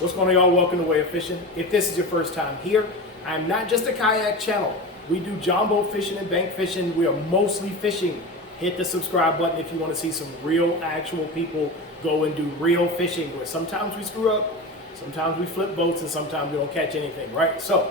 What's going on, y'all? Welcome to WAEofFishing. If this is your first time here, I'm not just a kayak channel. We do john boat fishing and bank fishing. We are mostly fishing. Hit the subscribe button if you want to see some real, actual people go and do real fishing, where sometimes we screw up, sometimes we flip boats, and sometimes we don't catch anything, right? So,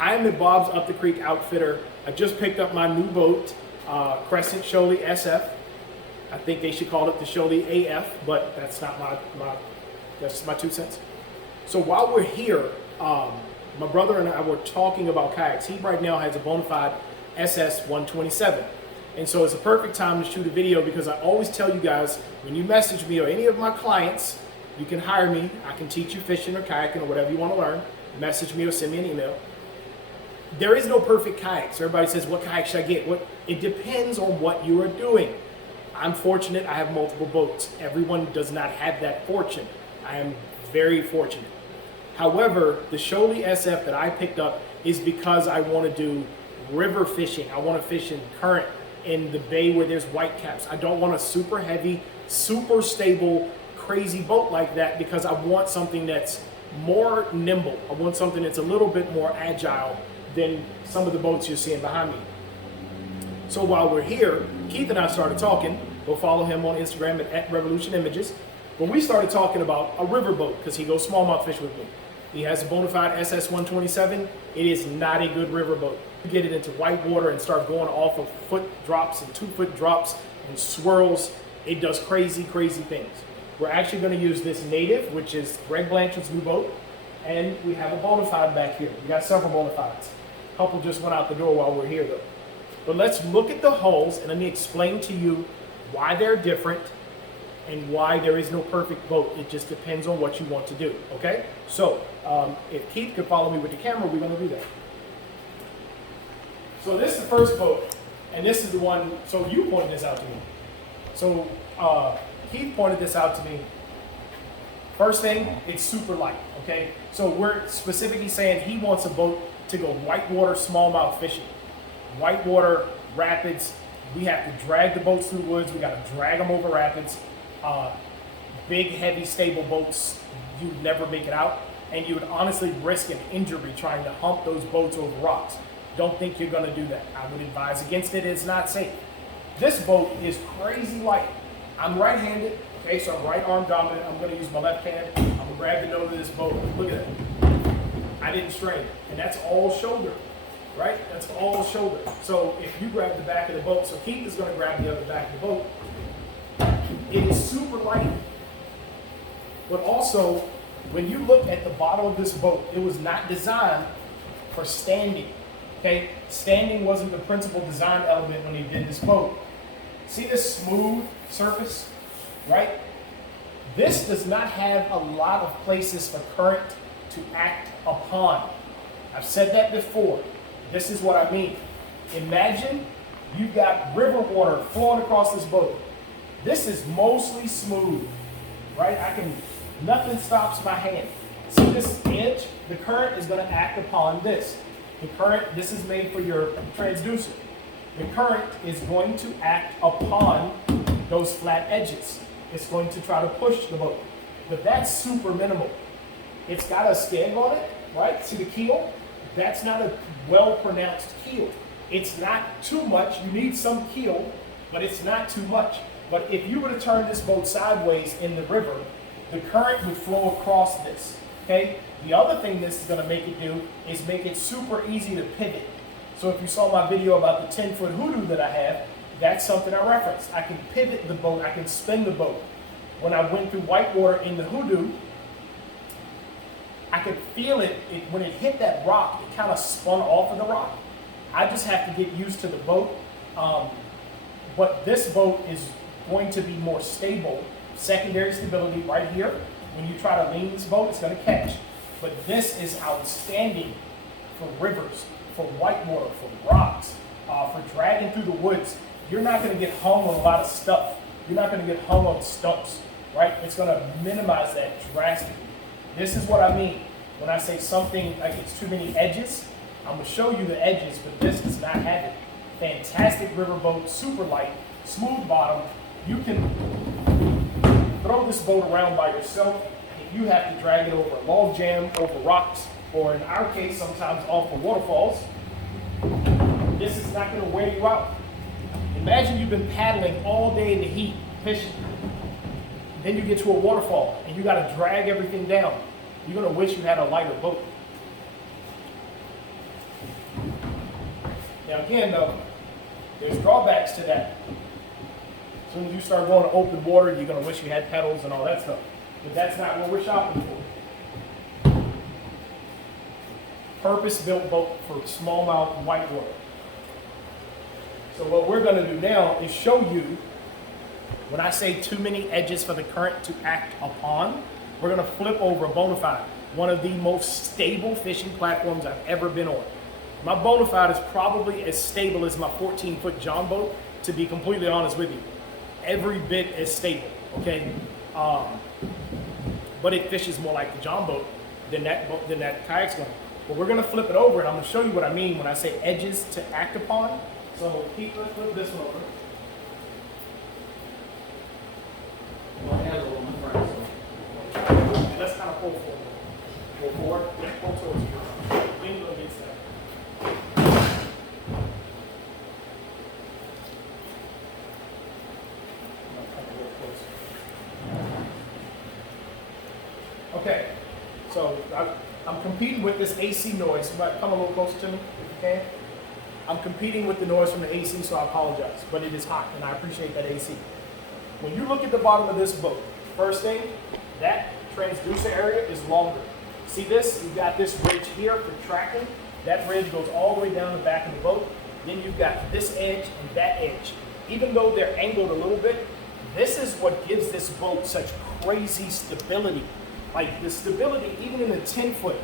I'm at Bob's Up the Creek Outfitter. I just picked up my new boat, Crescent Shoaly SF. I think they should call it the Shoaly AF, but that's not that's just my 2 cents. So while we're here, my brother and I were talking about kayaks. He right now has a bona fide SS 127. And so it's a perfect time to shoot a video, because I always tell you guys, when you message me or any of my clients, you can hire me. I can teach you fishing or kayaking or whatever you want to learn. Message me or send me an email. There is no perfect kayaks. Everybody says, what kayak should I get? It depends on what you are doing. I'm fortunate, I have multiple boats. Everyone does not have that fortune. I am very fortunate. However, the Shoaly SF that I picked up is because I want to do river fishing. I want to fish in current in the bay where there's whitecaps. I don't want a super heavy, super stable, crazy boat like that, because I want something that's more nimble. I want something that's a little bit more agile than some of the boats you're seeing behind me. So while we're here, Keith and I started talking. Go follow him on Instagram at Revolution Images. But we started talking about a river boat, because he goes smallmouth fish with me. He has a bona fide SS 127. It is not a good river boat. You get it into white water and start going off of foot drops and 2 foot drops and swirls. It does crazy, crazy things. We're actually going to use this Native, which is Greg Blanchard's new boat. And we have a bona fide back here. We got several bona fides. A couple just went out the door while we're here though. But let's look at the hulls and let me explain to you why they're different and why there is no perfect boat. It just depends on what you want to do, okay? So, if Keith could follow me with the camera, we're gonna do that. So this is the first boat, and this is the one, so you pointed this out to me. So, Keith pointed this out to me. First thing, it's super light, okay? So we're specifically saying he wants a boat to go whitewater smallmouth fishing. Whitewater, rapids, we have to drag the boats through woods, we gotta drag them over rapids. Big, heavy, stable boats, you would never make it out, and you would honestly risk an injury trying to hump those boats over rocks. Don't think you're gonna do that. I would advise against it. It's not safe. This boat is crazy light. I'm right-handed, okay, so I'm right arm dominant. I'm gonna use my left hand. I'm gonna grab the nose of this boat. Look at that. I didn't strain it, and that's all shoulder, right? That's all shoulder. So if you grab the back of the boat, so Keith is gonna grab the other back of the boat. It is super light, but also when you look at the bottom of this boat, it was not designed for standing, okay? Standing wasn't the principal design element when he did this boat. See this smooth surface, right? This does not have a lot of places for current to act upon. I've said that before. This is what I mean. Imagine you've got river water flowing across this boat. This is mostly smooth, right? Nothing stops my hand. See this edge? The current is going to act upon this. The current, this is made for your transducer. The current is going to act upon those flat edges. It's going to try to push the boat. But that's super minimal. It's got a skeg on it, right? See the keel? That's not a well-pronounced keel. It's not too much. You need some keel, but it's not too much. But if you were to turn this boat sideways in the river, the current would flow across this, okay? The other thing this is gonna make it do is make it super easy to pivot. So if you saw my video about the 10-foot hoodoo that I have, that's something I referenced. I can pivot the boat, I can spin the boat. When I went through whitewater in the hoodoo, I could feel it, when it hit that rock, it kind of spun off of the rock. I just have to get used to the boat. But this boat is going to be more stable. Secondary stability right here. When you try to lean this boat, it's going to catch. But this is outstanding for rivers, for whitewater, for rocks, for dragging through the woods. You're not going to get hung on a lot of stuff. You're not going to get hung on stumps, right? It's going to minimize that drastically. This is what I mean when I say something like it's too many edges. I'm going to show you the edges, but this does not have it. Fantastic river boat, super light, smooth bottom. You can throw this boat around by yourself. If you have to drag it over a log jam, over rocks, or in our case, sometimes off of waterfalls. This is not gonna wear you out. Imagine you've been paddling all day in the heat, fishing. Then you get to a waterfall and you gotta drag everything down. You're gonna wish you had a lighter boat. Now again though, there's drawbacks to that. As soon as you start going to open water, you're gonna wish you had pedals and all that stuff. But that's not what we're shopping for. Purpose-built boat for smallmouth whitewater. So what we're gonna do now is show you, when I say too many edges for the current to act upon, we're gonna flip over a Bonafide, one of the most stable fishing platforms I've ever been on. My Bonafide is probably as stable as my 14-foot John boat, to be completely honest with you. Every bit as stable, okay? But it fishes more like the John boat than that kayak's going. But we're gonna flip it over and I'm gonna show you what I mean when I say edges to act upon. So let's flip this one over. And let's kind of pull forward. Pull forward, yeah, pull towards you. Lean against that. Okay, so I'm competing with this AC noise. You might come a little closer to me if you can. I'm competing with the noise from the AC, so I apologize, but it is hot and I appreciate that AC. When you look at the bottom of this boat, first thing, that transducer area is longer. See this? You've got this ridge here for tracking. That ridge goes all the way down the back of the boat. Then you've got this edge and that edge. Even though they're angled a little bit, this is what gives this boat such crazy stability. Like the stability, even in the 10-foot.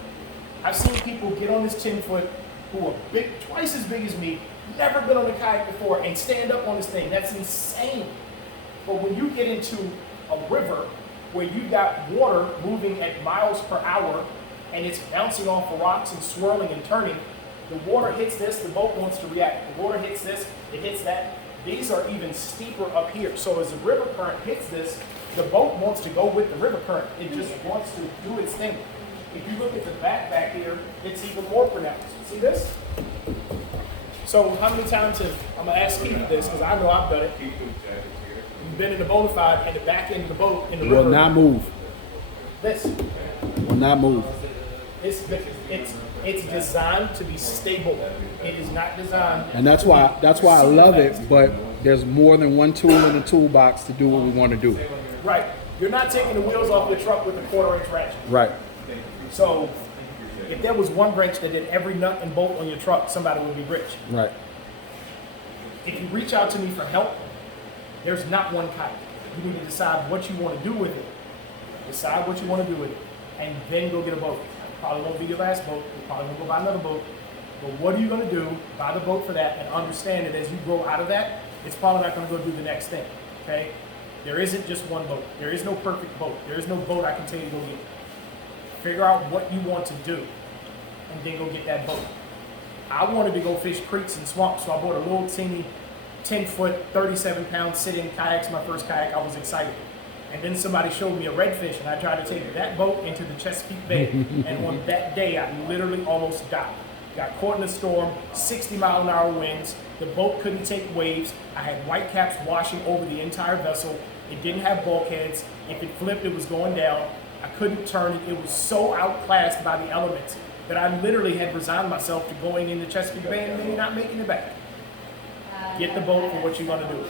I've seen people get on this 10-foot who are big, twice as big as me, never been on a kayak before, and stand up on this thing. That's insane. But when you get into a river where you got water moving at miles per hour and it's bouncing off the rocks and swirling and turning, the water hits this, the boat wants to react. The water hits this, it hits that. These are even steeper up here. So as the river current hits this, the boat wants to go with the river current. It just wants to do its thing. If you look at the back here, it's even more pronounced. See this? So how many times I'm gonna ask Keith this, because I know I've done it. You've been in the Bonafide and the back end of the boat in the river. Will not move. This. Will not move. It's designed to be stable. It is not designed. And that's why I love it, but there's more than one tool in the toolbox to do what we want to do. Right. You're not taking the wheels off the truck with a 1/4-inch ratchet. Right. So if there was one wrench that did every nut and bolt on your truck, somebody would be rich. Right. If you reach out to me for help, there's not one kayak. You need to decide what you want to do with it. Decide what you want to do with it. And then go get a boat. Probably won't be your last boat. You're probably going to go buy another boat. But what are you going to do? Buy the boat for that and understand that as you grow out of that, it's probably not going to go do the next thing. Okay? There isn't just one boat. There is no perfect boat. There is no boat I can tell you to go get. Figure out what you want to do and then go get that boat. I wanted to go fish creeks and swamps, so I bought a little teeny 10-foot, 37-pound sit-in kayak. My first kayak. I was excited. And then somebody showed me a redfish, and I tried to take that boat into the Chesapeake Bay. And on that day, I literally almost died. Got caught in a storm, 60-mile-an-hour winds. The boat couldn't take waves. I had white caps washing over the entire vessel. It didn't have bulkheads. If it flipped, it was going down. I couldn't turn it. It was so outclassed by the elements that I literally had resigned myself to going into Chesapeake Bay and maybe not making it back. Get the boat for what you're going to do.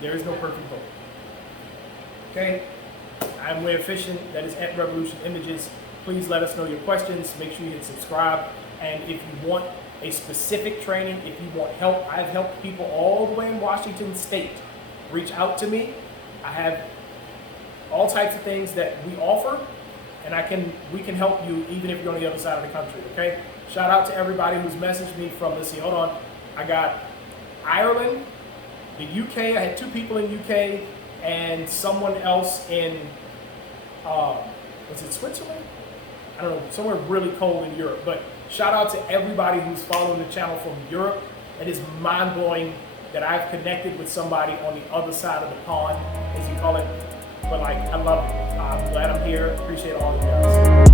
There is no perfect boat. Okay? I'm WAEofFishing. That is at Revolution Images. Please let us know your questions. Make sure you hit subscribe. And if you want a specific training, if you want help, I've helped people all the way in Washington State. Reach out to me. I have all types of things that we offer, and we can help you even if you're on the other side of the country, okay? Shout out to everybody who's messaged me from, let's see, hold on. I got Ireland, the UK, I had 2 people in UK, and someone else in, was it Switzerland? I don't know, somewhere really cold in Europe. But shout out to everybody who's following the channel from Europe. It is mind-blowing that I've connected with somebody on the other side of the pond, as you call it. But like, I love it. I'm glad I'm here. Appreciate all of you guys.